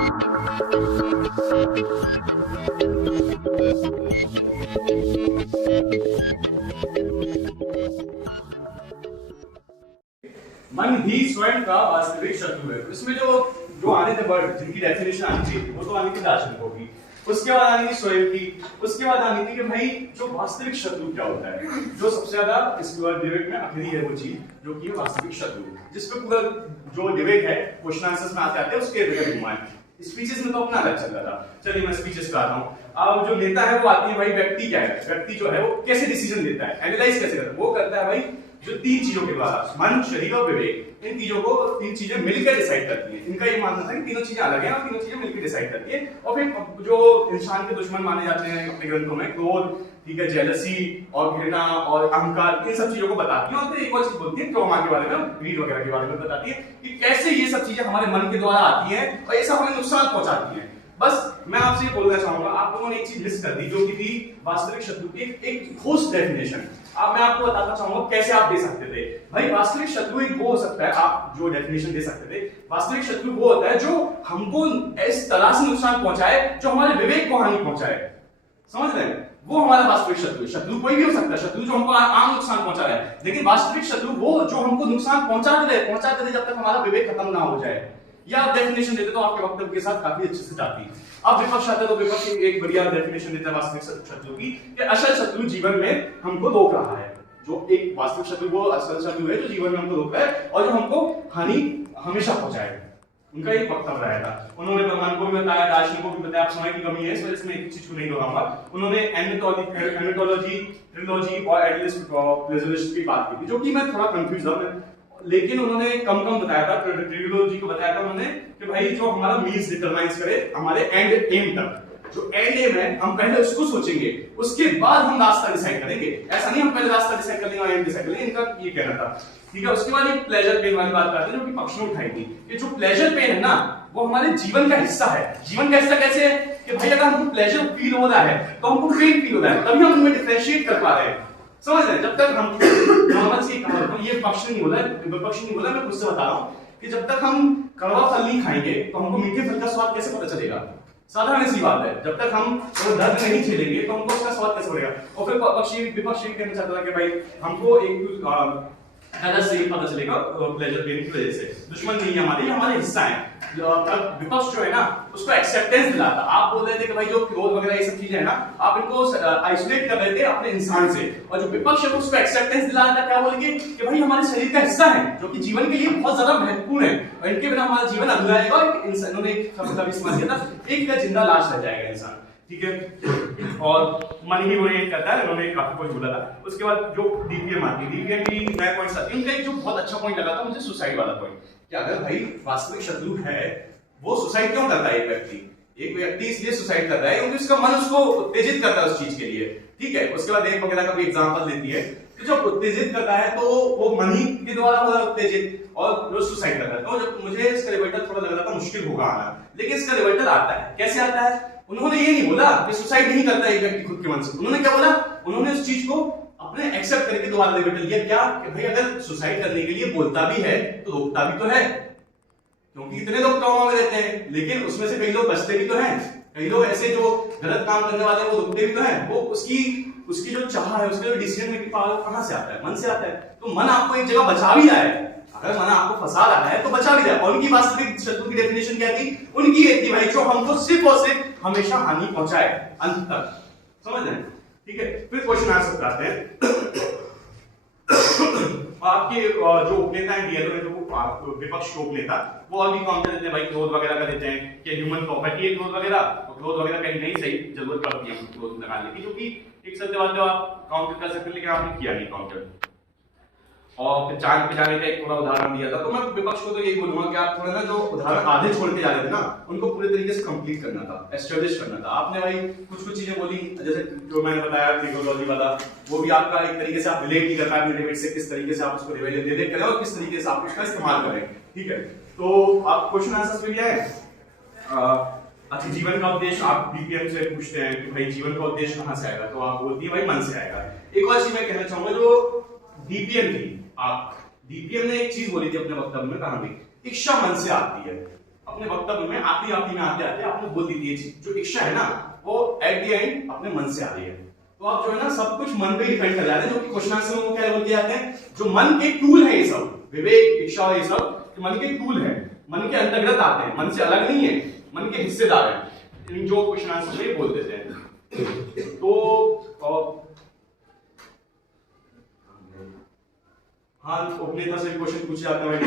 मन ही स्वयं का वास्तविक शत्रु है। इसमें जो जो आने थे वर्ड जिनकी डेफिनेशन आनी चाहिए वो तो आनी थी दार्शनिकों की, उसके बाद आनी थी स्वयं की, उसके बाद आनी थी कि भाई जो वास्तविक शत्रु क्या होता है, जो सबसे ज्यादा इस डिबेट में आखिरी है वो चीज जो कि वास्तविक शत्रु, जिसपे पूरा जो डिबेट है क्वेश्चन आंसर्स में आते हैं उसके रिलेटेड घुमा है। स्पीचेस में तो अपना अलग चल रहा था, चलिए मैं स्पीचेस पे आता हूँ। अब जो नेता है वो आती है भाई व्यक्ति क्या है, व्यक्ति जो है वो कैसे डिसीजन लेता है, एनालाइज कैसे करता है, वो करता है भाई जो तीन चीजों के द्वारा, मन, शरीर और विवेक, इन चीजों को तीन चीजें मिलकर डिसाइड करती हैं। इनका ये मानना था कि तीनों चीजें अलग हैं और तीनों चीजें मिलकर डिसाइड करती है। और फिर जो इंसान के दुश्मन माने जाते हैं अपने ग्रंथों में, क्रोध, ठीक है, जेलसी और घृणा और अहंकार, इन सब चीजों को बताती है। और फिर एक और चीज बोलती है ट्रॉमा के बारे में, ग्रीड वगैरह के बारे में बताती है कि कैसे ये सब चीजें हमारे मन के द्वारा आती हैं और ये सब हमें नुकसान पहुंचाती हैं। बस मैं आपसे ये बोलना चाहूंगा, आप लोगों ने एक चीज मिस कर दी जो कि थी वास्तविक शत्रु की एक ठोस डेफिनेशन। अब मैं आपको बताना चाहूंगा कैसे आप दे सकते थे। भाई वास्तविक शत्रु एक वो हो सकता है, आप जो डेफिनेशन दे सकते थे, वास्तविक शत्रु वो होता है जो हमको इस तरह से नुकसान पहुंचाए जो हमारे विवेक को हानि पहुंचाए। समझ रहे हैं? वो हमारा वास्तविक शत्रु है। शत्रु कोई भी हो सकता है, शत्रु जो हमको आम नुकसान पहुंचा रहा है, लेकिन वास्तविक शत्रु वो जो हमको नुकसान पहुंचाते रहे जब तक हमारा विवेक खत्म ना हो जाए। या आप डेफिनेशन देते तो आपके वक्तव्य के साथ काफी अच्छे से जाती है। अब विपक्ष आता है तो विपक्ष एक बढ़िया डेफिनेशन देता है वास्तविक शत्रु की, कि असल शत्रु जीवन में हमको रोक रहा है। जो एक वास्तविक शत्रु वो असल शत्रु है जो जीवन में हमको रोक रहा है और जो हमको हानि हमेशा पहुंचाएगा। उनका एक वक्तव्य रहा था। उन्होंने भगवान को भी बताया, दार्शनिकों को भी बताया, आप समय की कमी है इस वजह से मैं एक चीज को नहीं दोहराऊंगा। उन्होंने एमिटोलॉजी, ट्रिलॉजी और एडिलिस्ट प्लेजरिस्ट की बात की थी, जो कि मैं थोड़ा कंफ्यूज था, लेकिन उन्होंने कम बताया था। ट्रिलॉजी को बताया था उन्होंने कि भाई जो हमारा मीन्स डिटरमाइंस करे हमारे एंड एम तक, जो एंड एम है हम पहले उसको सोचेंगे, उसके बाद हम रास्ता डिसाइड करेंगे। ऐसा नहीं हम पहले रास्ता डिसाइड कर लेंगे और एंड डिसाइड कर लेंगे, इनका ये कहना था। ठीक है, उसके बाद एक प्लेजर पेन वाली बात करते हैं जो कि पक्ष ने उठाई थी कि जो प्लेजर पेन है ना वो हमारे जीवन का हिस्सा है। जीवन का हिस्सा कैसे है कि भाई अगर हमको प्लेजर फील हो रहा है तो हमको पेन फील हो रहा है, तभी हम उनमें डिफरेंशिएट कर पा रहे हैं। समझ रहे हैं? जब तक हम ये पक्ष नहीं बोला, विपक्ष नहीं बोला, मैं खुद से बता रहा हूं कि जब तक हम कड़वा फल नहीं खाएंगे तो हमको मीठे फल का स्वाद कैसे पता चलेगा? साधारण सी बात है। जब तक हम दर्द नहीं झेलेंगे तो हमको उसका स्वाद कैसे पड़ेगा? और फिर विपक्ष ये कहना चाहता था कि भाई हमको एक गलत से पता चलेगा प्लेजर पेन की वजह से। दुश्मन नहीं है हमारे, ये हमारे हिस्सा है। विपक्ष जो है ना उसको एक्सेप्टेंस दिलाता। आप बोल रहे थे कि भाई जो क्रोध वगैरह ये सब चीजें है ना, आप इनको आइसोलेट कर रहे थे अपने इंसान से, और जो विपक्ष है उसको एक्सेप्टेंस दिलाता। क्या बोलेंगे कि भाई हमारे शरीर का हिस्सा है जो कि जीवन के लिए बहुत ज्यादा महत्वपूर्ण है और इनके बिना हमारा जीवन अधूरा रहेगा। इन्होंने एक शब्द का इस्तेमाल किया था, एक जिंदा लाश रह जाएगा इंसान। ठीक है, और मन ही ओरिएंट करता है, उन्होंने काफी कुछ बोला था। उसके बाद जो डीपीएम आती है, डीपीएम की नया पॉइंट्स आती है। उनका एक जो बहुत अच्छा पॉइंट लगा था मुझे सुसाइड वाला पॉइंट, कि अगर भाई वास्तविक शत्रु है वो सुसाइड क्यों करता है? एक व्यक्ति इसलिए सुसाइड कर रहा है क्योंकि उसका मन उसको उत्तेजित करता है उस चीज के लिए। ठीक है, उसके बाद एक वगैरह का भी एग्जांपल देती है कि जब उत्तेजित करता है तो वो मन ही के द्वारा हो रहा है उत्तेजित, और जो सुसाइड करता है। तो जब मुझे इसका रिवर्टल थोड़ा लग रहा था मुश्किल होगा आना, लेकिन इसका रिवर्टल आता है। कैसे आता है? उन्होंने ये नहीं बोला कि सुसाइड नहीं करता एक व्यक्ति खुद के मन से। उन्होंने क्या बोला? उन्होंने उस चीज को अपने एक्सेप्ट करके दोबारा रिवर्टल लिया। क्या कि भाई अगर सुसाइड करने के लिए बोलता भी है तो रोकता भी तो है, क्योंकि इतने लोग ट्रॉमा में रहते हैं, लेकिन उसमें से कई लोग बचते भी तो हैं। कई लोग ऐसे जो गलत काम करने वाले हैं वो रुकते भी तो हैं। वो उसकी जो चाह है, उसका जो डिसीजन मेकिंग पावर कहां से आता है? मन से आता है। तो मन आपको एक जगह बचा भी रहा है। अगर मन आपको फंसा रहा है तो बचा भी रहा है। और उनकी वास्तविक शत्रु की डेफिनेशन क्या थी? उनकी ये थी भाई जो हमको सिर्फ और सिर्फ हमेशा हानि पहुंचाए अंत तक। समझ रहे हैं? ठीक है, फिर क्वेश्चन आंसर आते हैं। आपके जो उपनेता हैं डीएलओ में, जो विपक्ष के उपनेता, वो और भी काउंटर देते हैं भाई, क्रोध वगैरह का देते हैं कि ह्यूमन प्रॉपर्टी है क्रोध वगैरह, और क्रोध वगैरह कहीं नहीं सही, जरूरत पड़ती है क्रोध निकालने की, जो कि एक सत्यवाद जो आप काउंटर कर सकते हैं, लेकिन आपने किया नहीं काउंटर। और फिर चांद पे जाने का एक थोड़ा उदाहरण दिया था। तो मैं विपक्ष को तो यही बोलूंगा कि आप थोड़ा ना जो उदाहरण आधे छोड़ के जा रहे थे ना, उनको पूरे तरीके से कंप्लीट करना था, एस्टैब्लिश करना था। आपने भाई कुछ चीजें बोली, जैसे जो मैंने बताया टेक्नोलॉजी वाला, वो भी आपका एक तरीके से आप रिलेट नहीं कर पाए अपने डिबेट से, किस तरीके से आप उसको रिलेट करें और किस तरीके से आप उसका इस्तेमाल करें। ठीक है, तो आप क्वेश्चन आंसर्स पे भी आए। अच्छा, जीवन का उद्देश्य आप बीपीएम से पूछते हैं कि भाई जीवन का उद्देश्य कहां से आएगा, तो आप बोलती है भाई मन से आएगा। एक और चीज मैं कहना चाहूंगा, जो डीपीएम थी, आप डीपीएम ने एक चीज बोली थी अपने वक्तव्य में, कहां भी इच्छा मन से आती है। अपने वक्तव्य में आखिरी में आते आते आपने बोल दी थी जो इच्छा है ना वो एट द एंड अपने मन से आ रही है। तो आप जो है ना सब कुछ मन पे डिपेंड कर जाते हैं, जो कि क्वेश्चन आंसर में वो क्या बोलते जाते हैं, जो मन के टूल है ये सब, विवेक इच्छा और ये सब मन के टूल है, मन के अंतर्गत आते हैं, मन से अलग नहीं है, मन के हिस्सेदार हैं, जो क्वेश्चन आंसर में बोल देते हैं। तो हाँ, उपनेता से क्वेश्चन पूछे जाते हैं भाई,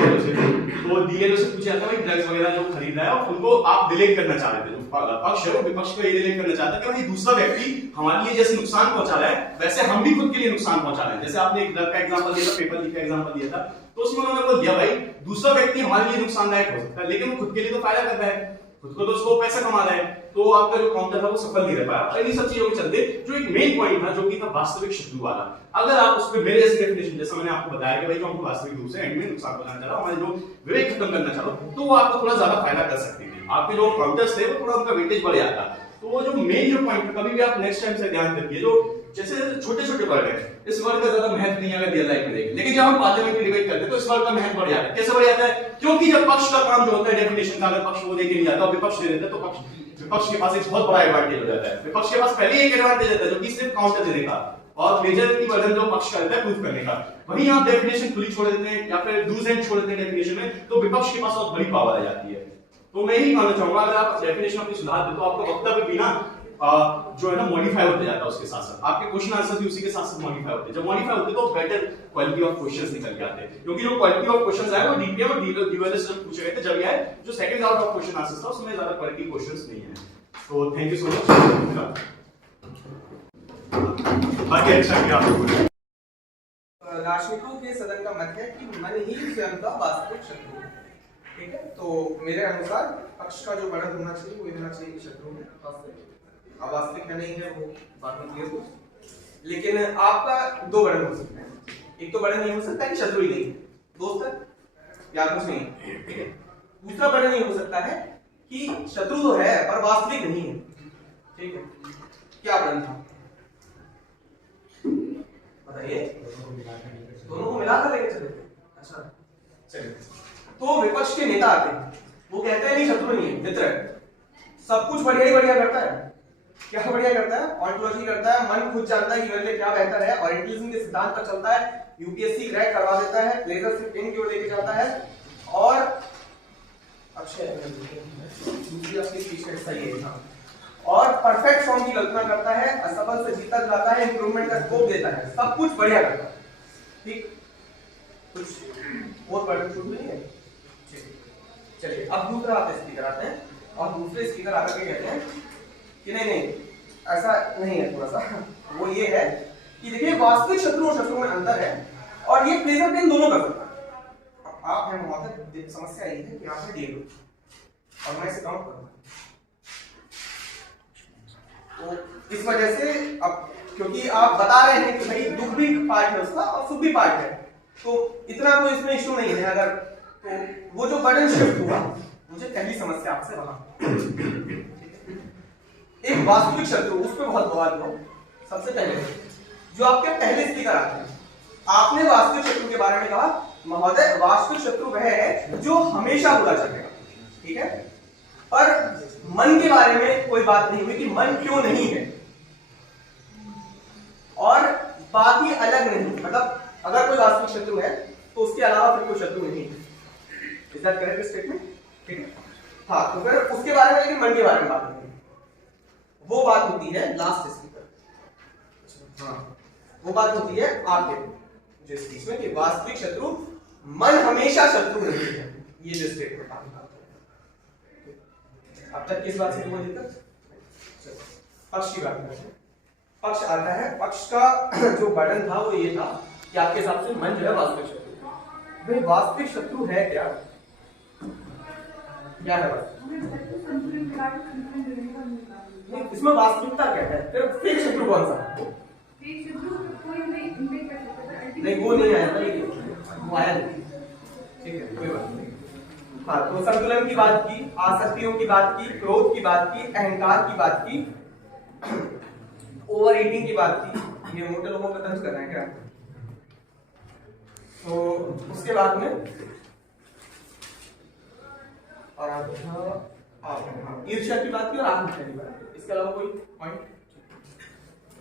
तो डीएलओ से पूछे जाते हैं भाई ड्रग्स वगैरह जो खरीद रहा है और उनको आप डिलीट करना चाह रहे थे, पक्ष है वो विपक्ष को ये डिलीट करना चाहता है कि भाई दूसरा व्यक्ति हमारे लिए जैसे नुकसान पहुंचा रहा है वैसे हम भी खुद के लिए नुकसान पहुंचा रहे हैं। जैसे आपने एक ड्रग का एग्जांपल दिया था, पेपर लीक का एग्जांपल दिया था, तो उसमें उन्होंने बोल दिया भाई दूसरा व्यक्ति हमारे लिए नुकसानदायक हो सकता है लेकिन वो खुद के लिए तो फायदा कर रहा है, खुद को तो उसको पैसा कमा रहा है, तो आपका जो काउंटर था वो सफल नहीं रह पाया। और इन सब चीजों के चलते जो एक मेन पॉइंट था जो कि था वास्तविक शत्रु वाला, अगर आप उस पे मेरे जैसे डेफिनेशन जैसा मैंने आपको बताया कि भाई जो हमको वास्तविक रूप से एंड में नुकसान पहुंचाना चाह रहा हमारे जो विवेक खत्म करना चाह रहा तो वो आपको थोड़ा ज्यादा फायदा कर सकती थी, आपके जो काउंटर्स थे वो थोड़ा उनका वेटेज बढ़ जाता। तो वो जो मेन जो पॉइंट है कभी भी आप नेक्स्ट टाइम से ध्यान रखिए, जो जैसे छोटे छोटे वर्ड है इस वर्ड का ज्यादा महत्व नहीं अगर रियल लाइफ में देखें, लेकिन जब हम पार्लियामेंट में डिबेट करते हैं तो इस वर्ड का महत्व बढ़ जाता है। कैसे बढ़ जाता है? क्योंकि जब पक्ष का काम जो होता है डेफिनेशन का अगर पक्ष वो देके नहीं जाता और विपक्ष दे देता है तो विपक्ष के पास एक बहुत बड़ा एडवांटेज हो जाता है। विपक्ष के पास पहले एक एडवांटेज रहता है जो कि सिर्फ काउंटर देने का और मेजर वर्जन जो पक्ष करता है प्रूफ करने का, वहीं आप डेफिनेशन खुली छोड़ देते हैं या फिर डूज एंड छोड़ देते हैं डेफिनेशन में, तो विपक्ष के पास बहुत बड़ी पावर आ जाती है। तो मैं यही कहना चाहूंगा अगर आप डेफिनेशन अपनी सुधार दें तो आपका वक्तव्य भी ना जो है ना मॉडिफाई होते जाता है, उसके साथ साथ आपके क्वेश्चन आंसर भी उसी के साथ साथ मॉडिफाई होते हैं। जब मॉडिफाई होते हैं तो बेटर क्वालिटी ऑफ क्वेश्चंस निकल के आते हैं, क्योंकि जो क्वालिटी ऑफ क्वेश्चंस आए वो डीपीएम और डीओएलएस से पूछे गए थे, जब ये जो second round of question answers था उसमें ज्यादा क्वालिटी क्वेश्चंस नहीं है। तो थैंक यू सो मच। बाकी अच्छा किया आपने। दार्शनिकों के सदन का मत है कि मन ही स्वयं का वास्तविक शत्रु है। ठीक है, तो मेरे अनुसार पक्ष का जो बढ़त होना चाहिए वो होना चाहिए शत्रु है, वास्तविक है नहीं है वो बात नहीं क्लियर हो। लेकिन आपका दो बढ़त हो सकते हैं, एक तो बढ़त नहीं हो सकता कि शत्रु ही नहीं है, दोस्त है या कुछ नहीं है। ठीक है, दूसरा बढ़त नहीं हो सकता है कि शत्रु तो है पर वास्तविक नहीं है। ठीक है, क्या बढ़त था बताइए? दोनों को मिलाकर लेके चले। अच्छा चलिए, तो विपक्ष के नेता आते हैं, वो कहते हैं नहीं शत्रु नहीं है, मित्र है, सब कुछ बढ़िया ही बढ़िया करता है। क्या बढ़िया करता है? ऑन्टोलॉजी करता है, मन खुद जानता है कि मेरे लिए क्या बेहतर है, और इंटेलिजेंस के सिद्धांत पर चलता है, यूपीएससी क्रैक करवा देता है, लेजर से पेन की ओर लेके जाता है, और अक्षय दूसरी आपकी स्पीच में सही है हाँ, और परफेक्ट फॉर्म की कल्पना करता है, असफल से जीता दिलाता है, इंप्रूवमेंट का स्कोप देता है, सब कुछ बढ़िया करता है। ठीक, कुछ और बर्डन छूट नहीं है। चलिए अब दूसरा आप स्पीकर आते हैं, और दूसरे स्पीकर आकर के कहते हैं कि नहीं नहीं ऐसा नहीं है, थोड़ा सा वो ये है कि देखिए वास्तविक शत्रु और शत्रु में अंतर है, और ये प्लेजर पेन दोनों कर सकता है। आप हैं महोदय, समस्या ये है कि आप हैं डीएलओ और मैं इसे काउंट करूंगा, तो इस वजह से अब क्योंकि आप बता रहे हैं कि भाई दुख भी पार्ट है उसका और सुख भी पार्ट है, तो इतना कोई इसमें इश्यू नहीं है। अगर तो वो जो बर्डन शिफ्ट हुआ, मुझे पहली समस्या आपसे वहां एक वास्तविक शत्रु, उस पर बहुत बवाल हुआ। सबसे पहले जो आपके पहले स्पीकर आते हैं, आपने वास्तविक शत्रु के बारे में कहा महोदय वास्तविक शत्रु वह है जो हमेशा बुरा चाहेगा। ठीक है, पर मन के बारे में कोई बात नहीं हुई कि मन क्यों नहीं है, और बात ही अलग नहीं, मतलब अगर कोई वास्तविक शत्रु है तो उसके अलावा फिर कोई शत्रु नहीं है। Is that correct statement? ठीक है, हाँ, तो फिर उसके बारे में लेकिन मन के बारे में बात नहीं, वो बात होती है लास्ट स्पीकर। हाँ, वो बात होती है आपके जो स्पीच में कि वास्तविक शत्रु मन हमेशा शत्रु नहीं है, ये जो स्टेटमेंट आपने कहा। अब तक किस बात से बोल देता? पक्ष की बात करते हैं। पक्ष आता है, पक्ष का जो बर्डन था वो ये था कि आपके हिसाब से मन जो है वास्तविक शत्रु। भाई वास्तविक शत्रु है क्या? क्या है इसमें वास्तविकता क्या है? फिर फेक शत्रु कौन सा? नहीं वो नहीं आया था, वो आया नहीं। ठीक है, कोई बात नहीं। हाँ, तो संतुलन की बात की, आसक्तियों की बात की, क्रोध की बात की, अहंकार की बात की, ओवर ईटिंग की बात की। ये मोटे लोगों का दंश करना है क्या? तो उसके बाद में और आप ईर्ष्या की बात की और आत्महत्या की बात की। इसके अलावा कोई पॉइंट?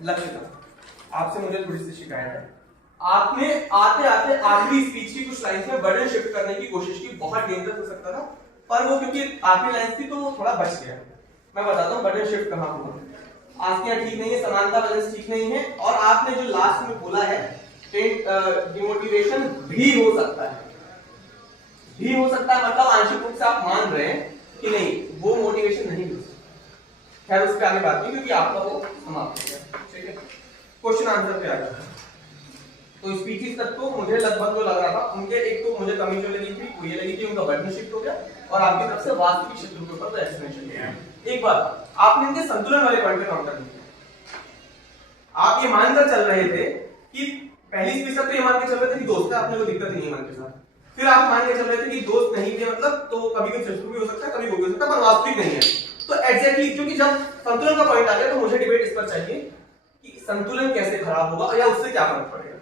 लक्ष्य का आपसे मुझे थोड़ी सी शिकायत है, आपने आते आते आखिरी स्पीच की कुछ लाइंस में बर्डन शिफ्ट करने की कोशिश की, बहुत डेंजरस हो सकता था, पर वो क्योंकि आखिरी लाइंस थी तो थोड़ा बच गया। मैं बताता हूँ बर्डन शिफ्ट कहाँ हुआ। आस्कियां ठीक नहीं है, समानता बैलेंस ठीक नहीं है, और आपने जो लास्ट में बोला है डिमोटिवेशन भी हो सकता है, भी हो सकता है मतलब आंशिक रूप से आप मान रहे हैं कि नहीं वो मोटिवेशन नहीं हो सकता। खैर उस पर आगे बात नहीं, क्योंकि आपका वो समाप्त हो गया। ठीक है, क्वेश्चन आंसर पे आ जाता है। तो स्पीचेस तक तो मुझे लगभग जो लग रहा था, उनके एक तो मुझे कमी जो लगी थी वो ये लगी थी उनका बर्डन शिफ्ट हो गया, और आपकी तरफ से वास्तविक शत्रु के ऊपर तो एक्सप्लेनेशन दिया। एक बात आपने इनके संतुलन वाले पॉइंट पे काउंटर नहीं किया। आप ये मानकर चल रहे थे कि पहली स्पीच तक तो ये मान के चल रहे थे कि दोस्त है, आपने कोई दिक्कत नहीं है मन के साथ, फिर आप मान के चल रहे थे कि दोस्त नहीं थे मतलब तो कभी कोई शत्रु भी हो सकता है, कभी वो भी हो सकता है, पर वास्तविक नहीं है। तो एग्जैक्टली क्योंकि जब संतुलन का पॉइंट आ गया तो मुझे डिबेट इस पर चाहिए कि संतुलन कैसे खराब होगा या उससे क्या फर्क पड़ेगा।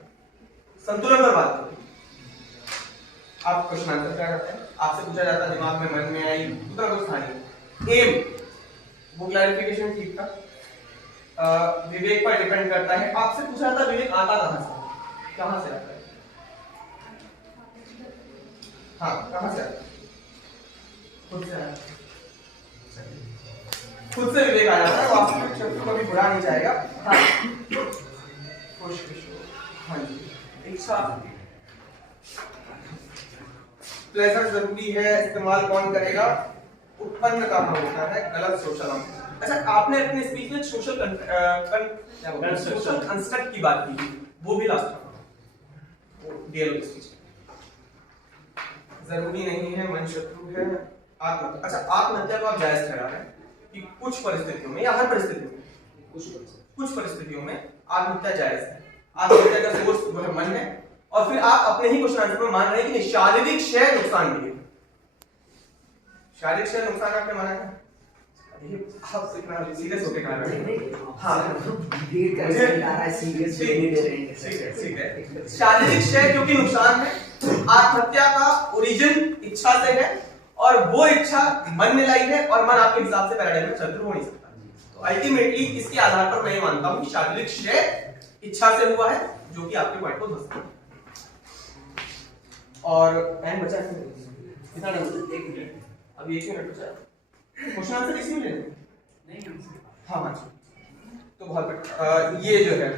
संतुलन पर बात करें। आप क्वेश्चन आंसर क्या करते हैं, आपसे पूछा जाता है दिमाग में मन में आई दूसरा कुछ था नहीं, एम वो क्लैरिफिकेशन ठीक था, विवेक पर डिपेंड करता है। आपसे पूछा जाता है विवेक आता कहां से आता है? हाँ कहां से आता है? खुद से आता है, खुद से विवेक आ जाता है, वास्तविक शत्रु कभी बुरा नहीं चाहेगा। हाँ खुश हाँ जी, इच्छा प्लेजर जरूरी है, इस्तेमाल कौन करेगा, उत्पन्न कहाँ होता है, गलत सोशल। अच्छा आपने अपने स्पीच में सोशल कंस्ट्रक्ट की बात की, वो भी लास्ट में स्पीच जरूरी नहीं है, मन शत्रु है, आत्महत्या। अच्छा आत्महत्या को आप जायज ठहरा रहे हैं कि कुछ परिस्थितियों में या हर परिस्थिति में, कुछ परिस्थितियों में आत्महत्या जायज है, आत्महत्या का सोर्स वो है मन है, और फिर आप अपने ही क्वेश्चन आंसर में मान रहे हैं कि शारीरिक क्षय नुकसान भी है। शारीरिक क्षय नुकसान आपने माना है, आप इतना सीरियस होके कहा रहे हैं। हाँ ठीक है, शारीरिक क्षय क्योंकि नुकसान है, आत्महत्या का ओरिजिन इच्छा से है, और वो इच्छा मन में लाई है, और मन आपके हिसाब से पैराडाइम में शत्रु हो नहीं सकता। तो अल्टीमेटली इसके आधार पर मैं ये मानता हूं कि शारीरिक क्षय इच्छा से हुआ है, जो कि आपके पॉइंट को ध्वस्त है। और टाइम बचा है कितना टाइम? 1 मिनट, अभी 1 मिनट बचा है। क्वेश्चन आंसर इसी में लेंगे नहीं? हाँ हाँ तो बहुत ये जो है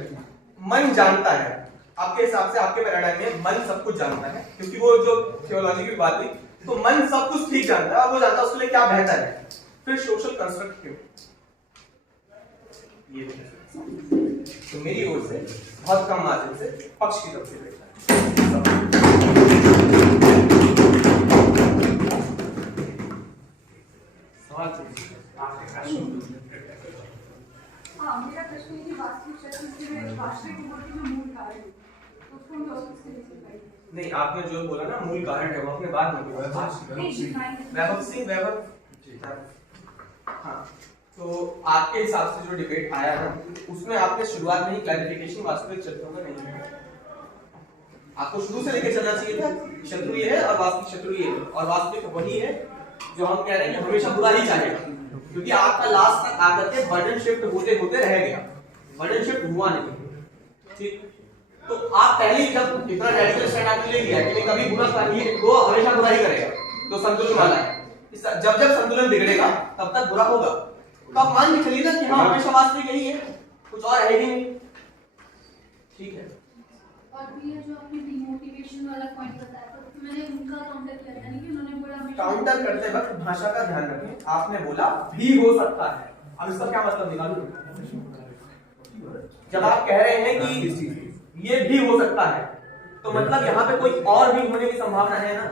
मन जानता है, आपके हिसाब से आपके पैराडाइम में मन सब कुछ जानता है, क्योंकि वो जो थियोलॉजी की बात हुई तो मन सब कुछ ठीक जानता है और वो जानता है उसके लिए क्या बेहतर है। फिर सोशल कंस्ट्रक्ट क्यों? ये तो मेरी ओर से बहुत कम मार्जिन से पक्ष की तरफ से बेहतर मेरा प्रश्न है कि वास्तविक शत्रु के वास्तविक विरोधी जो मूल कारण है उसको हम लोग किसके लिए सिखाएंगे? नहीं आपने जो बोला ना मूल कारण है वो अपने बाद में बोला। वैभव सिंह वैभव हाँ, तो आपके हिसाब से जो डिबेट आया ना उसमें आपने शुरुआत में ही क्लैरिफिकेशन वास्तविक शत्रु का नहीं है। आपको शुरू से लेके चलना चाहिए था शत्रु ये है और वास्तविक शत्रु ये है, और वास्तविक वही है जो हम कह रहे हैं कि हमेशा बुरा ही चाहेगा, क्योंकि आपका लास्ट तक आकर के बर्डन शिफ्ट होते होते रह गया, बर्डन शिफ्ट हुआ नहीं। ठीक, तो आप पहले ही जब इतना रेडिकल स्टैंड आपने ले लिया कि कभी बुरा चाहिए वो हमेशा बुरा ही करेगा, तो संतुलन वाला है। जब जब संतुलन बिगड़ेगा तब तक बुरा होगा, तो आप मान के चलिए ना कि हाँ हमेशा वास्तविक यही है, कुछ और है ही नहीं। ठीक है, और ये जो आपने डिमोटिवेशन वाला पॉइंट बताया तो मैंने उनका काउंटर किया था, नहीं कि उन्होंने बोला काउंटर करते वक्त भाषा का ध्यान रखें। आपने बोला भी हो सकता है, अब इसका क्या मतलब निकालूं? जब आप कह रहे हैं कि ये भी हो सकता है तो मतलब यहाँ पे कोई और भी होने की संभावना है ना।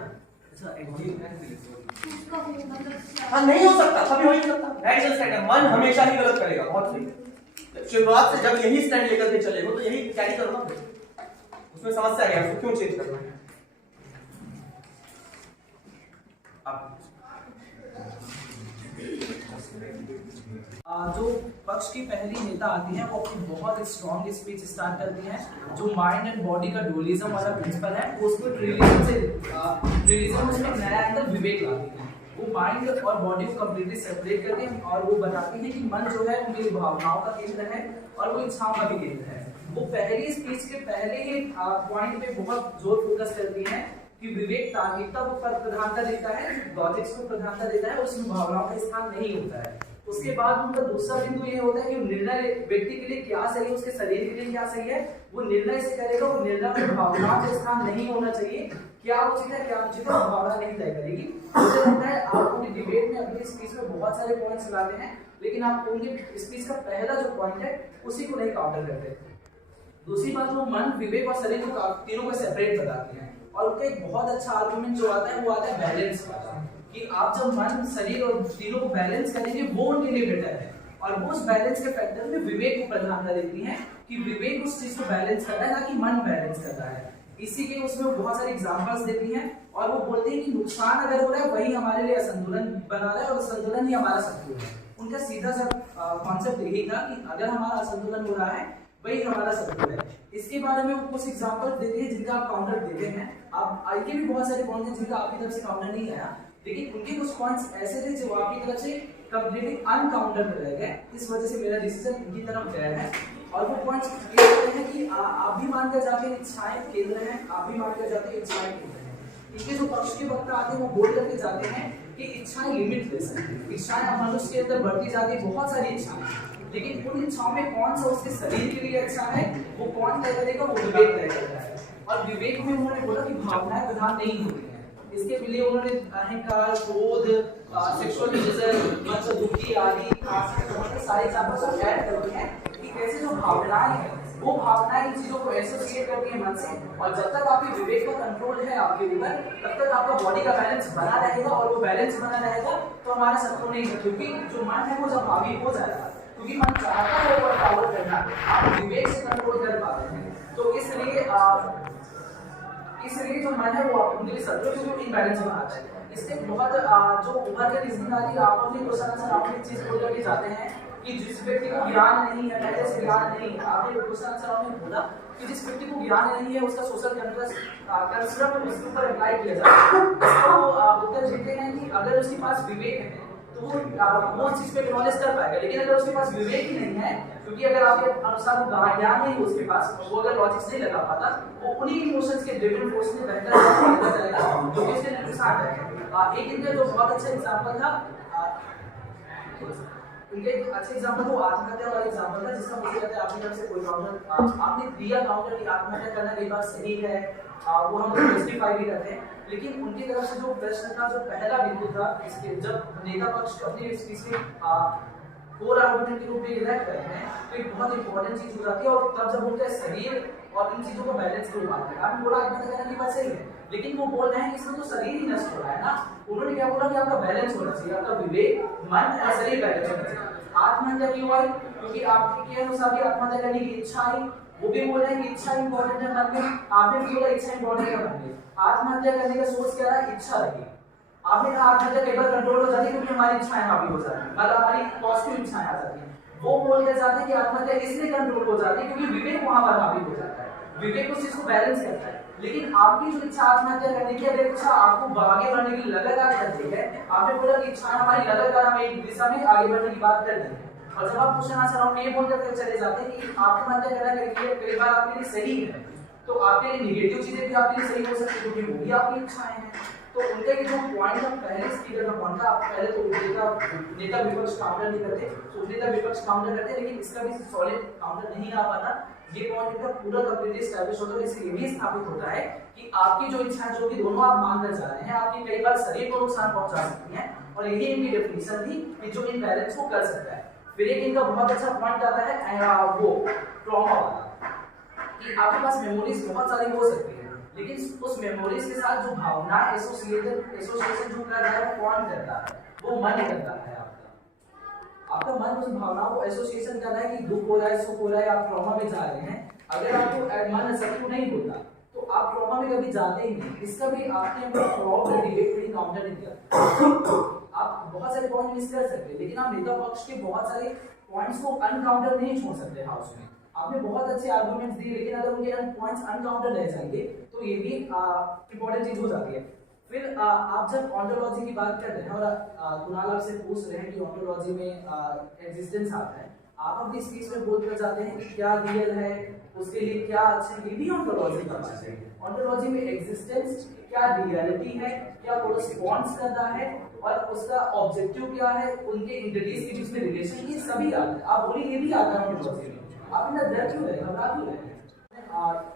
हाँ नहीं हो सकता, कभी हो ही नहीं सकता। रैडिकल स्टैंड है, मन हमेशा ही गलत करेगा। बहुत सही, शुरुआत से जब यही स्टैंड लेकर के चले हो तो यही कैरी करो ना, उसमें समस्या है, उसको क्यों चेंज करना है? जो पक्ष की पहली नेता आती है वो अपनी बहुत स्ट्रॉन्ग स्पीच स्टार्ट करती है, जो माइंड एंड बॉडी का डुअलिज्म वाला प्रिंसिपल है उसको ट्रिलिज्म उसमें नया एंगल विवेक लाती है। वो माइंड और बॉडी को कम्प्लीटली सेपरेट करते हैं और वो बताते हैं कि मन जो है उनकी भावनाओं का केंद्र है और वो इच्छाओं का भी केंद्र है। वो पहली स्पीच के पहले ही पॉइंट पे बहुत जोर फोकस करती हैं कि विवेक तार्किकता को प्रधानता देता है, लॉजिक्स को प्रधानता देता है और उसमें भावनाओं का स्थान नहीं होता है। उसके बाद उनका दूसरा बिंदु ये होता है कि निर्णय व्यक्ति के लिए क्या सही है, उसके शरीर के लिए क्या सही है, वो निर्णय से करेगा। वो निर्णय में भावनाओं का स्थान नहीं होना चाहिए, क्या उचित है क्या अनुचित है भावना नहीं तय करेगी। मुझे लगता है आप उनकी डिबेट में अपनी स्पीच में बहुत सारे पॉइंट्स लाते हैं, लेकिन आप उनकी स्पीच का पहला जो पॉइंट है उसी को नहीं काउंटर करते। दूसरी बात, वो मन, विवेक और शरीर को तीनों को सेपरेट बताते हैं और उनका एक बहुत अच्छा आर्गुमेंट जो आता है वो आता है बैलेंस वाला, कि आप जब मन, शरीर और तीनों को बैलेंस करेंगे वो उनके लिए बेटर है। और वो उस बैलेंस के फैक्टर में विवेक को प्रधानता देती हैं कि विवेक उस चीज को बैलेंस कर रहा है ना कि मन बैलेंस कर रहा है। इसी के उसमें वो बहुत सारे एग्जांपल्स देती हैं और वो बोलते हैं कि नुकसान अगर हो रहा है वही हमारे लिए असंतुलन बना रहा है और संतुलन ही हमारा शत्रु है। उनका सीधा सा कॉन्सेप्ट यही था कि अगर हमारा असंतुलन हो रहा है वही हमारा शत्रु है। इसके बारे में वो कुछ एग्जांपल देते हैं जिनका आप काउंटर देते हैं। आप आई के भी बहुत सारे पॉइंट्स हैं जिनका आपकी तरफ से काउंटर नहीं आया, लेकिन उनके कुछ पॉइंट्स ऐसे थे जो आपकी तरफ से कंप्लीटली अनकाउंटर रह गए। इस वजह से मेरा डिसीजन इनकी तरफ गया है। और वो पॉइंट्स ये होते हैं कि आप भी मानकर जाते हैं इच्छाएं केंद्र हैं, आप भी मानकर जाते हैं इच्छाएं केंद्र हैं। इनके जो पक्ष के वक्ता आते हैं वो बोल करके जाते हैं कि इच्छाएं लिमिटलेस हैं, इच्छाएं मनुष्य के अंदर बढ़ती जाती है, बहुत सारी इच्छाएं, लेकिन उन इच्छाओं में कौन सा उसके शरीर के लिए अच्छा है वो कौन तय करेगा, वो विवेक तय करता है। और विवेक में उन्होंने बोला कि भावनाएं प्रधान नहीं होती हैं। इसके लिए उन्होंने अहंकार, क्रोध, सेक्सुअल डिजायर, दुखी आदि सारे एग्जांपल्स ऐड करते हैं कि कैसे जो भावनाएं हैं वो भावनाएं इन चीजों को एसोसिएट करती है मन से। और जब तक आपके विवेक का कंट्रोल है आपके ऊपर, तब तक आपका बॉडी का बैलेंस बना रहेगा और वो बैलेंस बना रहेगा तो हमारा शत्रु नहीं है। क्योंकि जो मन है वो जब हावी हो जाएगा, क्योंकि मन चाहता है ओवर पावर करना, आप विवेक से कंट्रोल कर पाते हैं। तो इसलिए जो मन है वो उनके लिए शत्रु क्योंकि इनबैलेंस बनाता है। इससे बहुत जो उभर के रीजनिंग आती है, आप अपने क्वेश्चन आंसर आपने एक चीज बोल करके जाते हैं कि जिस व्यक्ति को ज्ञान नहीं है, पहले से ज्ञान नहीं है, आपने क्वेश्चन आंसर आपने बोला कि जिस व्यक्ति को ज्ञान नहीं है उसका सोशल कंस्ट्रक्ट उसके ऊपर अप्लाई किया जाता है। तो उत्तर देते हैं कि अगर उसके पास विवेक है तो वो उस चीज पे एक्नॉलेज कर पाएगा, लेकिन अगर उसके पास विवेक ही नहीं है, क्योंकि अगर आपके अनुसार वो ज्ञान नहीं है उसके पास, वो अगर लॉजिक्स नहीं लगा पाता, वो उन्हीं इमोशंस के ड्रिवन फोर्स में बेहतर चलेगा जो कि उसके लिए नुकसान है। एक इनका जो बहुत अच्छा एग्जांपल था, इनके अच्छे एग्जांपल वो आत्महत्या वाला एग्जांपल था, जिसका मुझे लगता है आपकी तरफ से कोई काउंटर आपने दिया काउंटर की आत्महत्या करना कई बार सही है, वो हम जस्टिफाई भी करते हैं। लेकिन उनकी तरफ से जो प्रश्न था, जो पहला बिंदु था, इसके जब नेता पक्ष अपनी स्पीच में कोर आर्गुमेंट के रूप में इलेक्ट करते हैं तो एक बहुत इंपॉर्टेंट चीज हो जाती है। और तब जब उनका शरीर और इन चीजों को बैलेंस कर पाते हैं, आपने बोला आत्महत्या करने की बात सही है, लेकिन वो बोल रहे हैं कि इसमें तो शरीर ही नष्ट हो रहा है ना। उन्होंने क्या बोला कि आपका बैलेंस होना चाहिए, आपका विवेक, मन और शरीर बैलेंस होना चाहिए। आत्महत्या क्यों आई? क्योंकि आपके अनुसार भी आत्महत्या करने की इच्छा आई, वो भी बोल रहे हैं कि इच्छा इंपॉर्टेंट है मन में, आपने भी बोला इच्छा इंपॉर्टेंट है मन में। आत्महत्या करने का सोच क्या रहा? इच्छा रही। आपने कहा आत्महत्या कई बार कंट्रोल हो जाती है क्योंकि हमारी इच्छाएं हावी हो जाती हैं, मतलब हमारी पॉजिटिव इच्छाएं आ जाती हैं। वो बोल के जाते हैं कि आत्महत्या इसलिए कंट्रोल हो जाती है क्योंकि विवेक वहां पर हावी हो जाता है, विवेक उस चीज को बैलेंस करता है। लेकिन आपकी जो इच्छा आत्महत्या करने की, अगर इच्छा आपको आगे बढ़ने के लिए लगातार करती है, आपने बोला कि इच्छा हमारी लगातार हमें एक दिशा में आगे बढ़ने की बात कर दी है, और जब आप क्वेश्चन आंसर राउंड में ये बोल करके चले जाते हैं कि आत्महत्या करना कई बार आपके लिए सही है, तो आपके लिए निगेटिव चीजें भी आपके लिए सही हो सकती है क्योंकि वो भी आपकी इच्छाएं हैं। तो उनका ये जो पॉइंट था, पहले स्पीकर का पॉइंट था, आप पहले तो नेता विपक्ष काउंटर नहीं करते, तो नेता विपक्ष काउंटर करते, लेकिन इसका भी सॉलिड काउंटर नहीं आ पाता। ये पॉइंट इनका पूरा कंप्लीटली एस्टैब्लिश होता है। इससे ये भी स्थापित होता है कि आपकी जो इच्छाएं, जो कि दोनों आप मानना चाह रहे हैं, आपकी कई बार शरीर को नुकसान पहुंचा सकती हैं, और यही इनकी डेफिनेशन थी कि जो इन बैलेंस को कर सकता है। फिर एक इनका बहुत अच्छा पॉइंट आता है वो ट्रॉमा वाला, कि आपके पास मेमोरीज बहुत सारी हो सकती है, लेकिन उस मेमोरीज के साथ जो भावना एसोसिएशन जो कर रहा है वो कौन करता है? वो मन करता है। आपका मन उस भावनाओं को एसोसिएशन कर रहा है कि दुख हो रहा है, सुख हो रहा है, आप ट्रॉमा में जा रहे हैं। अगर आपको मन शत्रु नहीं होता तो आप ट्रॉमा में कभी जाते ही नहीं। इसका भी आपने डिबेट काउंटर नहीं किया। आप बहुत सारे पॉइंट मिस कर सकते हैं, लेकिन आप नेता पक्ष के बहुत सारे पॉइंट्स को अनकाउंटर नहीं छोड़ सकते हाउस में। आपने बहुत अच्छे आर्गुमेंट्स दिए, लेकिन अगर उनके पॉइंट्स अनकाउंटर रह जाएंगे तो ये भी इंपॉर्टेंट चीज हो जाती है। फिर आप जब ऑन्टोलॉजी की बात कर रहे हैं और कुणाल आपसे पूछ रहे हैं कि ऑन्टोलॉजी में एग्जिस्टेंस आता है, आप अपनी स्पीच में बोल कर जाते हैं कि क्या रियल है, उसके लिए क्या अच्छा है, ये भी ऑन्टोलॉजी का पार्ट है। ऑन्टोलॉजी में एग्जिस्टेंस क्या रियलिटी है, क्या कोरेस्पॉन्ड्स कर रहा है और उसका ऑब्जेक्टिव क्या है, उनके एंटिटीज के बीच में रिलेशन, ये सभी आता है। आप बोलिए ये भी आता है ऑन्टोलॉजी में, आप इतना डर क्यों रहे, घबरा क्यों रहे?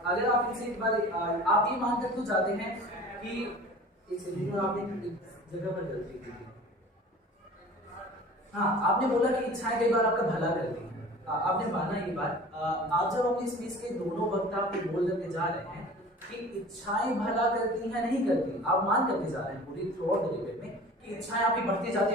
अगर आप इनसे एक बार आप ये मानकर क्यों जाते हैं कि एक सेकंड में आपने एक जगह पर गलती की, हाँ आपने बोला कि इच्छाएं कई बार आपका भला करती हैं, आपने माना ये बात। आप जब अपनी स्पीच के दोनों वक्त आप बोल करके जा रहे हैं कि इच्छाएं भला करती हैं नहीं करती, आप मान करके जा रहे हैं पूरी थ्रू आउट द डिबेट में कि इच्छाएं आपकी बढ़ती जाती,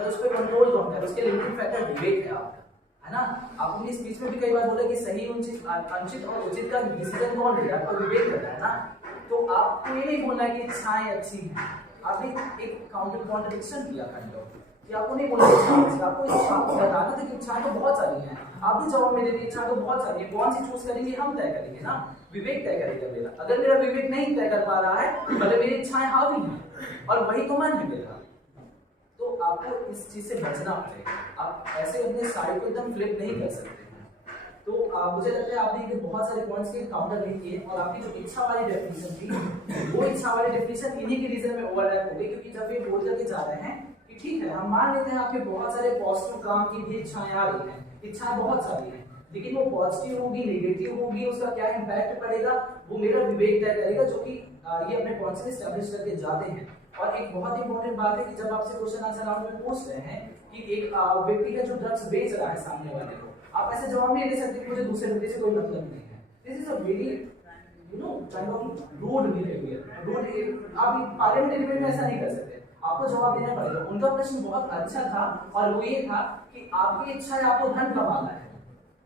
उस पर कंट्रोल कौन है, उसके लिमिटिंग फैक्टर विवेक है आपका, है ना। आप अपनी स्पीच में भी कई बार बोले कि सही अनुचित और उचित का डिसीजन कौन ले, आपका विवेक करता है ना। तो आपको ये नहीं बोलना कि इच्छाएं अच्छी हैं, आपने एक काउंटर कॉन्ट्रडिक्शन किया काइंड ऑफ, कि आपको नहीं बोलना इच्छा, आपको इच्छा बताना था कि इच्छा तो बहुत सारी हैं, आप भी जवाब मेरे लिए इच्छा तो बहुत सारी है, कौन सी चूज करेंगे हम तय करेंगे ना, विवेक तय करेगा मेरा। अगर मेरा विवेक नहीं तय कर पा रहा है भले मेरी इच्छाएं हावी हैं और वही तो मन है मेरा, तो आपको इस चीज से बचना पड़ेगा। आप ऐसे अपने साइड को एकदम फ्लिप नहीं कर सकते। तो मुझे लगता है आपने ये बहुत सारे पॉइंट्स के काउंटर नहीं किए और आपकी जो इच्छा वाली डेफिनेशन थी वो इच्छा वाली डेफिनेशन इन्हीं के रीजन में ओवरलैप हो गई, क्योंकि जब ये बोल करके जा रहे हैं कि ठीक है हम मान लेते हैं आपके बहुत सारे पॉजिटिव काम की भी इच्छाएं आ रही हैं, इच्छाएं बहुत सारी हैं, लेकिन वो पॉजिटिव होगी नेगेटिव होगी, उसका क्या इम्पैक्ट पड़ेगा वो मेरा विवेक तय करेगा, जो कि ये अपने पॉइंट्स में एस्टैब्लिश करके जाते हैं। और एक बहुत इंपॉर्टेंट बात है कि जब आपसे क्वेश्चन आंसर राउंड में पूछ रहे हैं कि एक व्यक्ति है जो ड्रग्स बेच रहा है सामने वाले को, आप ऐसे जवाब नहीं दे सकते कि मुझे दूसरे व्यक्ति से कोई मतलब नहीं है। This is a very kind of rude behaviour, rude. आप पार्लियामेंट्री डिबेट में ऐसा नहीं कर सकते, आपको जवाब देना पड़ेगा। उनका प्रश्न बहुत अच्छा था और वो ये था कि आपकी इच्छा है आपको धन कमाना है,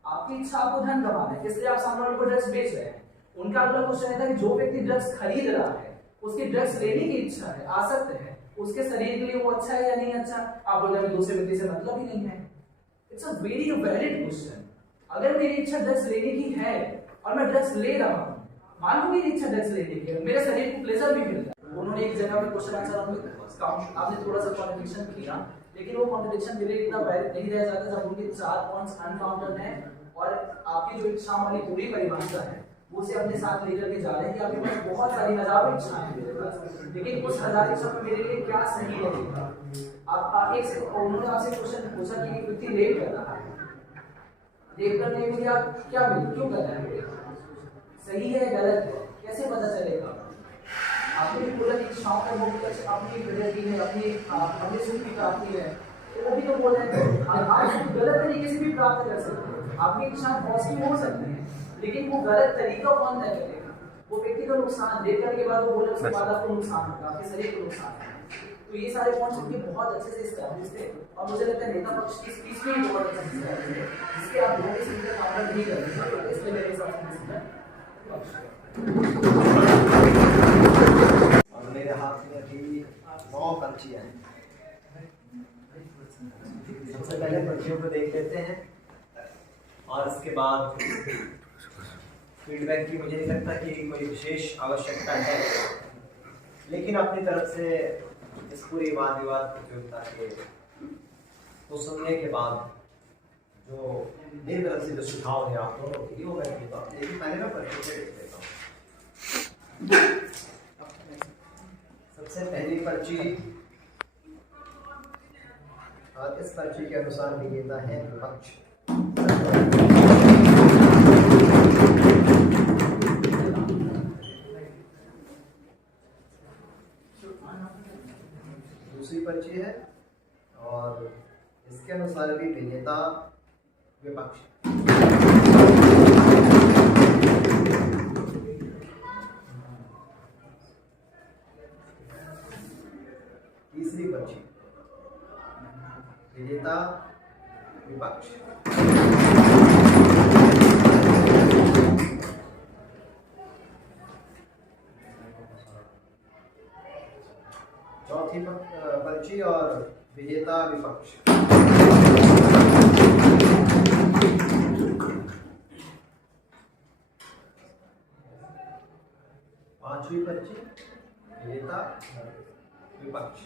आपकी इच्छा आपको धन कमाना है, इसलिए आप सामने वाले को ड्रग्स बेच रहे हैं। उनका अगला क्वेश्चन था कि जो व्यक्ति ड्रग्स खरीद रहा है उसकी ड्रग्स लेने की इच्छा है, आसक्त है, उसके शरीर के लिए वो अच्छा है या नहीं अच्छा, आप बोलते हैं दूसरे व्यक्ति से मतलब ही नहीं है। It's a very valid question. अगर मेरी इच्छा ड्रग्स लेने की है और मैं ड्रग्स ले रहा हूँ, मान लो मेरी इच्छा ड्रग्स लेने की है, मेरे शरीर को प्लेजर भी मिलता है। उन्होंने एक जगह पे क्वेश्चन आंसर आपने थोड़ा सा कॉन्ट्रडिक्शन किया, लेकिन वो कॉन्ट्रडिक्शन मेरे इतना वैलिड नहीं रह जाता जब उनके 4 पॉइंट्स अनकाउंटेड हैं और आपकी जो इच्छा वाली पूरी परिभाषा है वो से अपने साथ लेकर के जा रहे हैं कि आपके पास बहुत सारी हजारों इच्छाएं हैं मेरे पास, लेकिन उस हजार इच्छा में मेरे लिए क्या सही रहेगा। आप एक से उन्होंने आपसे क्वेश्चन पूछा कि एक व्यक्ति रेप कर रहा है, रेप करने के लिए आप क्या क्यों कर रहे हैं, सही है गलत है कैसे पता चलेगा। आपने भी बोला कि इच्छाओं का मुख्य लक्ष्य अपनी प्रगति है, अपनी अपने सुख की प्राप्ति है, तो वो भी तो बोल रहे हैं आप गलत तरीके से भी प्राप्त कर सकते हैं। आपकी इच्छाएं पॉजिटिव हो सकती हैं, लेकिन वो गलत तरीका कौन तय करेगा, वो व्यक्ति को नुकसान देख करने के बाद वो बोले उसके बाद आपको नुकसान होगा, आपके शरीर को नुकसान होगा। तो ये सारे पॉइंट्स उनके बहुत अच्छे से एस्टैब्लिश थे और मुझे लगता है नेता पक्ष की स्पीच में बहुत अच्छे से एस्टैब्लिश है, जिसके आप लोगों के सीधे काउंटर नहीं कर सकते, इसलिए मेरे हिसाब से और मेरे हाथ में अभी 9 पर्चियां हैं। सबसे पहले पर्चियों को देख लेते हैं और इसके बाद फीडबैक की मुझे नहीं लगता कि कोई विशेष आवश्यकता है, लेकिन अपनी तरफ से इस पूरी वाद विवाद प्रतियोगिता के को सुनने के बाद जो मेरी तरफ से जो सुझाव है आप दोनों के लिए वो मैं दूंगा। लेकिन पहले मैं पर्ची से देख लेता हूँ। सबसे पहली पर्ची और इस पर्ची के अनुसार विजेता है विपक्ष। दूसरी पर्ची है और इसके अनुसार भी विजेता विपक्ष। तीसरी पर्ची विजेता विपक्ष। चौथी पर्ची और विजेता विपक्ष। पांचवी पर्ची विजेता विपक्ष।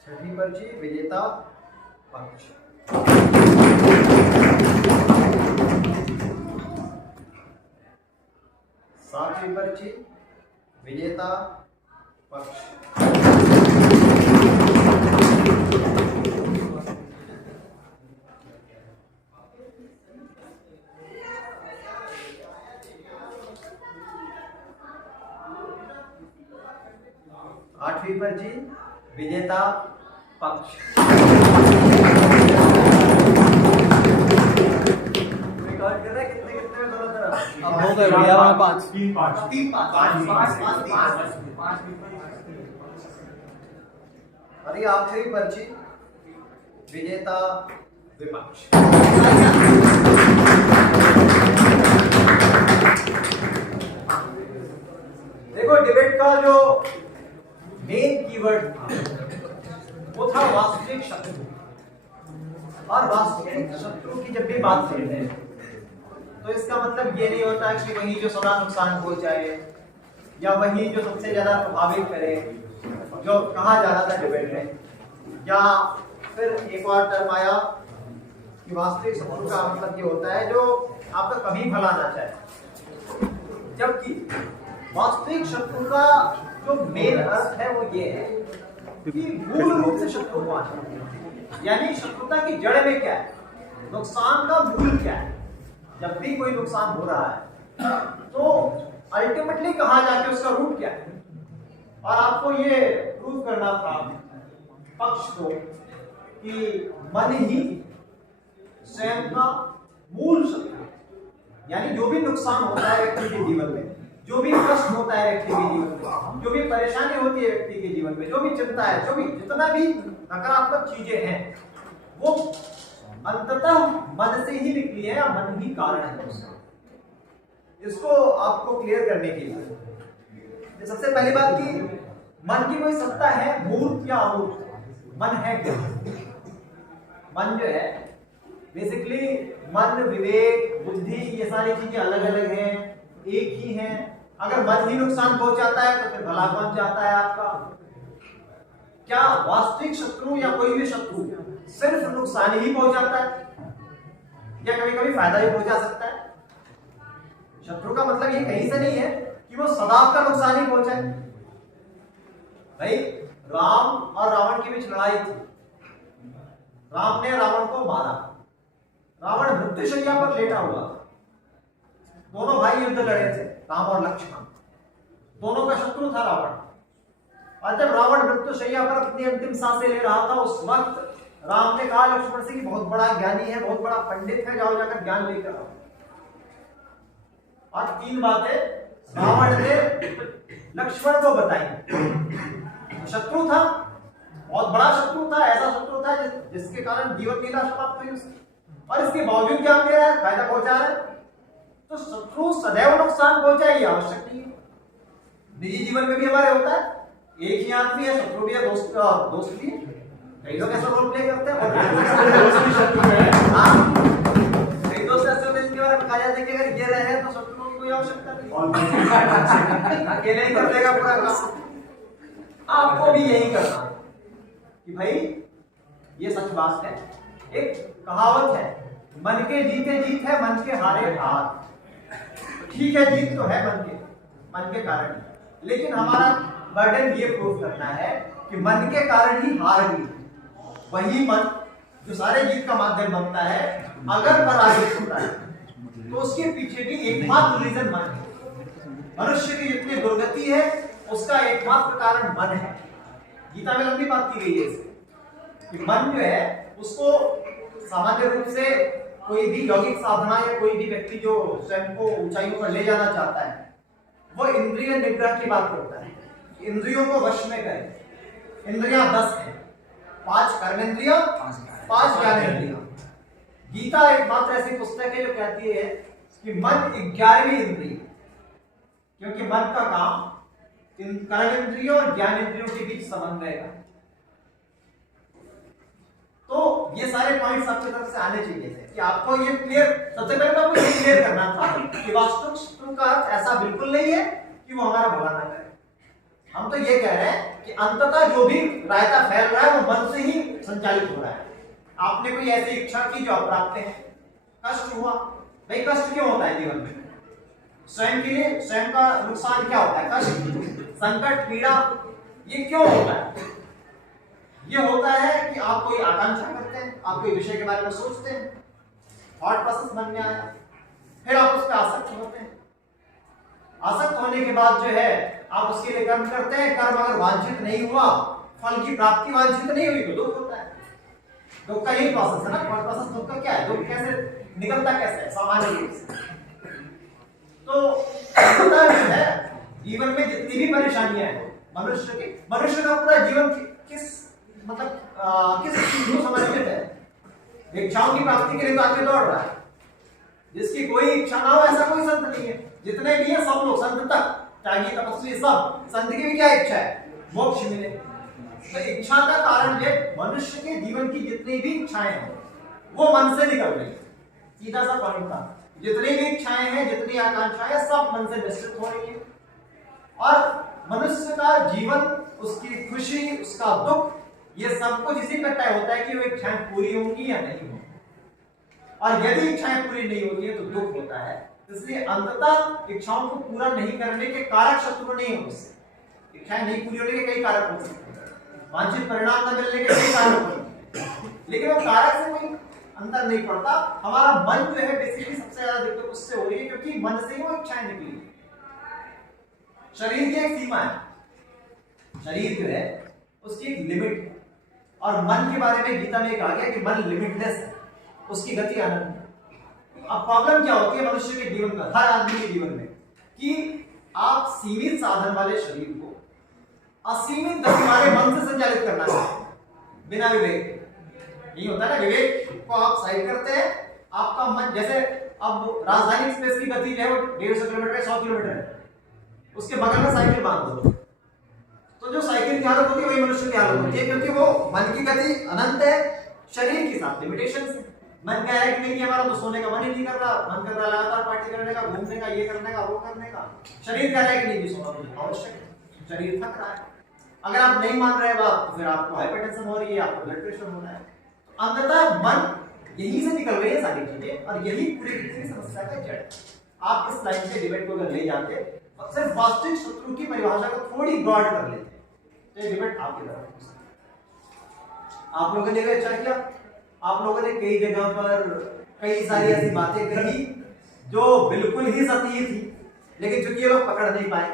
छठी पर्ची विजेता पक्ष। सातवीं पर्ची विजेता पक्ष। आठवीं पर्ची विजेता पक्ष। रिकॉर्ड कर रहे हैं कितने कितने में दोनों तरफ? अब हो गए भैया वहाँ 5 3 5 3 5 और ये आखिरी पर्ची विजेता विपक्ष। देखो डिबेट का जो मेन कीवर्ड था वो था वास्तविक शत्रु। और वास्तविक शत्रु की जब भी बात करते हैं तो इसका मतलब ये नहीं होता कि वही जो सदा नुकसान पहुंचाए या वही जो सबसे ज्यादा प्रभावित करे, जो कहा जा रहा था डिबेट में, या फिर एक और टर्म आया कि वास्तविक शत्रु का मतलब ये होता है जो आपका कभी भला ना चाहे। जबकि वास्तविक शत्रु का जो मेन अर्थ है वो ये है कि मूल रूप से शत्रु कौन है, यानी शत्रुता की जड़ में क्या है, नुकसान का मूल क्या है। जब भी कोई नुकसान हो रहा है तो अल्टीमेटली कहां जाके उसका रूट क्या है। और आपको ये प्रूव करना था पक्ष को कि मन ही स्वयं का मूल शत्रु, यानी जो भी नुकसान होता है व्यक्ति के जीवन में, जो भी कष्ट होता है व्यक्ति के जीवन में, जो भी परेशानी होती है व्यक्ति के जीवन में, जो भी चिंता है, जो भी जितना भी नकारात्मक चीजें हैं, वो अंततः मन से ही निकली है या मन ही कारण है उसका। इसको आपको क्लियर करने के लिए सबसे पहली बात की मन की कोई सत्ता है मूर्त या अमूर्त। मन है क्या? मन जो है बेसिकली मन, विवेक, बुद्धि, ये सारी चीजें अलग अलग हैं, एक ही हैं। अगर मन ही नुकसान पहुंचाता है तो फिर भला कौन चाहता है आपका? क्या वास्तविक शत्रु या कोई भी शत्रु सिर्फ नुकसान ही पहुंचाता है या कभी कभी फायदा भी पहुंचा सकता है? शत्रु का मतलब ये कहीं से नहीं है कि वो सदा आपका नुकसान ही पहुंचाए। भाई राम और रावण के बीच लड़ाई थी, राम ने रावण को मारा, रावण मृत्युशैया पर लेटा हुआ था। दोनों भाई युद्ध लड़े थे, राम और लक्ष्मण, दोनों का शत्रु था रावण। और जब रावण मृत्युशैया पर अपनी अंतिम सांसें ले रहा था उस वक्त राम ने कहा लक्ष्मण से कि बहुत बड़ा ज्ञानी है, बहुत बड़ा पंडित है, जाओ जाकर ज्ञान लेकर आओ। और 3 बातें रावण ने लक्ष्मण को बताई। शत्रु था, बहुत बड़ा शत्रु था, ऐसा शत्रु था जिसके कारण जीवन लीला समाप्त हुई उसकी, और इसके बावजूद क्या दे रहा है, फायदा पहुंचा रहा है। तो शत्रु सदैव नुकसान पहुंचाए ये आवश्यक नहीं है। निजी जीवन में भी हमारे होता है, एक ही आदमी है, शत्रु भी है, दोस्त भी है। कई लोग ऐसा रोल प्ले करते हैं, कई दोस्त ऐसे होते हैं जिनके बारे में कहा जाता है कि अगर ये रहे तो शत्रु की कोई आवश्यकता नहीं, अकेले ही कर देगा पूरा काम। आपको भी यही करना कि भाई ये सच बात है। एक कहावत है, मन के जीते जीत है, मन के हारे हार। ठीक है, जीत तो है मन के कारण, लेकिन हमारा बर्डन ये प्रूव करना है कि मन के कारण ही हार हुई। वही मन जो सारे जीत का माध्यम बनता है, अगर पराजित होता है तो उसके पीछे भी एकमात्र रीजन मन है। मनुष्य की जितनी दुर्गति है उसका एकमात्र कारण मन है। गीता में लंबी बात की गई है इससे कि मन जो है उसको सामान्य रूप से कोई भी यौगिक साधना या कोई भी व्यक्ति जो स्वयं को ऊंचाइयों पर ले जाना चाहता है वो इंद्रिय निग्रह की बात करता है, इंद्रियों को वश में करे। इंद्रियां 10 हैं, 5 कर्मेंद्रिय, 5 ज्ञानेंद्रिय। गीता एकमात्र ऐसी पुस्तक है जो कहती है कि मन 11वीं इंद्रिय, क्योंकि मन का काम कर्मेंद्रियों और ज्ञानेंद्रियों के बीच समन्वय का। तो ये सारे पॉइंट्स आपकी तरफ से आने चाहिए थे कि कि आपको ये क्लियर, सबसे पहले तो आपको ये क्लियर करना था कि वास्तविक शत्रु का अर्थ ऐसा बिल्कुल नहीं है कि वो हमारा भला ना करे। हम तो ये कह रहे हैं कि अंततः जो भी रायता फैल रहा है वो मन से ही संचालित हो रहा है। आपने कोई ऐसी इच्छा की जो अप्राप्त है, कष्ट हुआ। भाई कष्ट क्यों होता है जीवन में? स्वयं के लिए स्वयं का नुकसान क्या होता है? कष्ट, संकट, पीड़ा, ये क्यों होता है? ये होता है कि आप कोई आकांक्षा करते हैं, आप कोई विषय के बारे में सोचते हैं, थॉट प्रोसेस मन में आया, फिर आप उस पर आसक्त होते हैं। आसक्त होने के बाद जो है आप उसके लिए कर्म करते हैं। कर्म अगर वांछित नहीं हुआ, फल की प्राप्ति वांछित नहीं हुई तो दुख होता है। दुख का यही प्रोसेस है ना। थॉट प्रोसेस दुख का क्या है? दुख कैसे निकलता, कैसे है? सामान्य रूप से तो होता जो है जीवन में जितनी भी परेशानियां हैं मनुष्य का पूरा जीवन किस चीज को समर्पित है? इच्छाओं की प्राप्ति के लिए तो आगे दौड़ रहा है। जिसकी कोई इच्छा ना हो ऐसा कोई संत नहीं है। जितने भी है सब लोग संत तक, त्यागी तपस्वी, सब संत की भी क्या इच्छा है? मोक्ष मिले। तो इच्छा का कारण ये मनुष्य के जीवन की जितनी भी इच्छाएं हैं वो मन से निकल रही है। सीधा सा पॉइंट था। जितनी भी इच्छाएं हैं, जितनी आकांक्षाएं, सब मन से निश्चित हो रही है। और मनुष्य का जीवन, उसकी खुशी, उसका दुख, ये सब कुछ इसी पर तय होता है कि वो इच्छाएं पूरी होंगी या नहीं होंगी। और यदि इच्छाएं पूरी नहीं होती है तो दुख होता है। इसलिए अंततः इच्छाओं को पूरा नहीं करने के कारक शत्रु नहीं हो उससे। इच्छाएं नहीं पूरी होने के कई कारक हो सकते हैं, वांछित परिणाम न मिलने के कई कारक हो सकते हैं, लेकिन वो कारक से कोई अंतर नहीं पड़ता। हमारा मन जो है बेसिकली सबसे ज्यादा दिक्कत उससे हो रही है क्योंकि मन से ही वो इच्छाएं निकली। शरीर की एक सीमा है, शरीर जो है उसकी एक लिमिट है। और मन के बारे में गीता में कहा गया कि मन लिमिटलेस है, उसकी गति अनंत है। अब प्रॉब्लम क्या होती है मनुष्य के जीवन का, हर आदमी के जीवन में, कि आप सीमित साधन वाले शरीर को असीमित गति वाले मन से संचालित करना चाहते हैं बिना विवेक के। नहीं होता ना, विवेक को आप साइड करते हैं, आपका मन, जैसे अब राजधानी एक्सप्रेस की गति जो है वो 150 किलोमीटर है, 100 किलोमीटर है, उसके बगल में साइकिल बांध दो तो जो साइकिल की हालत होती है वही मनुष्य की हालत होती है, क्योंकि वो मन की गति अनंत है, शरीर के साथ लिमिटेशन है। मन कह रहा है कि नहीं हमारा तो सोने का मन ही नहीं कर रहा, मन कर रहा है लगातार पार्टी करने का, घूमने का, ये करने का, वो करने का। शरीर कह रहा है कि नहीं सोना तो आवश्यक है, शरीर थक रहा है। अगर आप नहीं मान रहे बात तो फिर आपको हाइपरटेंशन हो रही है, आपको ब्लड प्रेशर हो रहा है। तो अंततः मन यहीं से निकल रही है सारी चीजें, और यही पूरी समस्या का जड़। आप इस लाइन से डिबेट को अगर ले जाते और सिर्फ वास्तविक शत्रु की परिभाषा को थोड़ी ब्रॉड कर लेते तो ये डिबेट आपकी तरफ। आप लोगों ने अच्छा किया, आप लोगों ने कई जगह पर कई सारी ऐसी बातें कही जो बिल्कुल ही सही थी, लेकिन चूंकि ये लोग पकड़ नहीं पाए।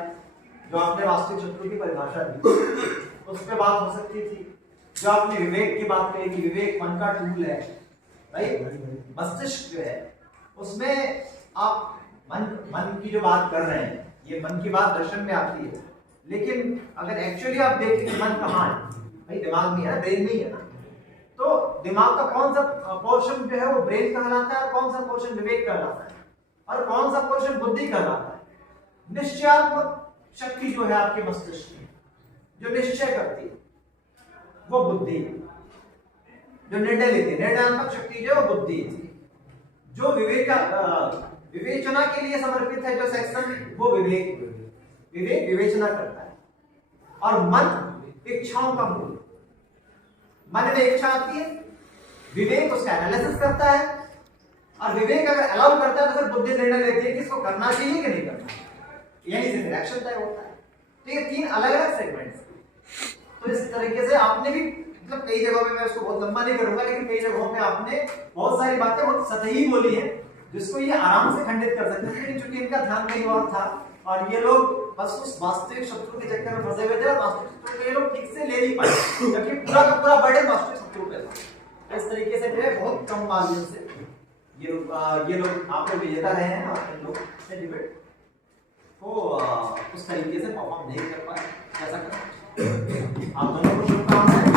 जो आपने वास्तविक शत्रु की परिभाषा दी उस पर बात हो सकती थी। जो आपने विवेक की बात कही कि विवेक मन का टूल है, राइट, मस्तिष्क जो है उसमें आप मन की जो बात कर रहे हैं, ये मन की बात दर्शन में आती है, लेकिन अगर एक्चुअली आप देखें कि मन कहाँ है, भाई दिमाग में है ना, ब्रेन में ही है ना। तो दिमाग का कौन सा पोर्शन जो है वो ब्रेन कहलाता है, कौन सा पोर्शन विवेक कहलाता है, और कौन सा पोर्शन बुद्धि कहलाता है। निश्चयात्मक शक्ति जो है आपके मस्तिष्क की, जो निश्चय करती है वो बुद्धि है, जो निर्णय लेती है, निर्णयात्मक शक्ति जो है वो बुद्धि है। जो विवेचना के लिए समर्पित है जो सेक्शन, वो विवेक विवेचना करता है। और मन इच्छाओं का मूल, मन में इच्छा आती है, विवेक उसका एनालिसिस करता है, और विवेक अगर अलाउ करता है तो फिर बुद्धि निर्णय लेती है कि इसको करना चाहिए कि नहीं करना, यही से रिएक्शन तय होता है। तो ये तीन अलग अलग सेगमेंट्स। तो इस तरीके से आपने भी, मतलब कई जगहों पे, मैं उसको बहुत लंबा नहीं करूंगा, लेकिन कई जगहों पे आपने बहुत सारी बातें बहुत सतही बोली है जिसको ये आराम से खंडित कर सकते थे, लेकिन चूंकि इनका ध्यान कहीं और था और ये लोग बस उस वास्तविक शत्रु के चक्कर में फंसे हुए थे, और वास्तविक शत्रु को ये लोग ठीक से ले नहीं पाए, जबकि पूरा का पूरा बर्डन वास्तविक शत्रु पे था। इस तरीके से जो है बहुत कम मार्जिन से ये लोग आप लोग विजेता रहे हैं, और इन लोग से डिबेट को उस tariqe से परफॉर्म नहीं कर पाए, ऐसा कर आप दोनों को शुभकामनाएं।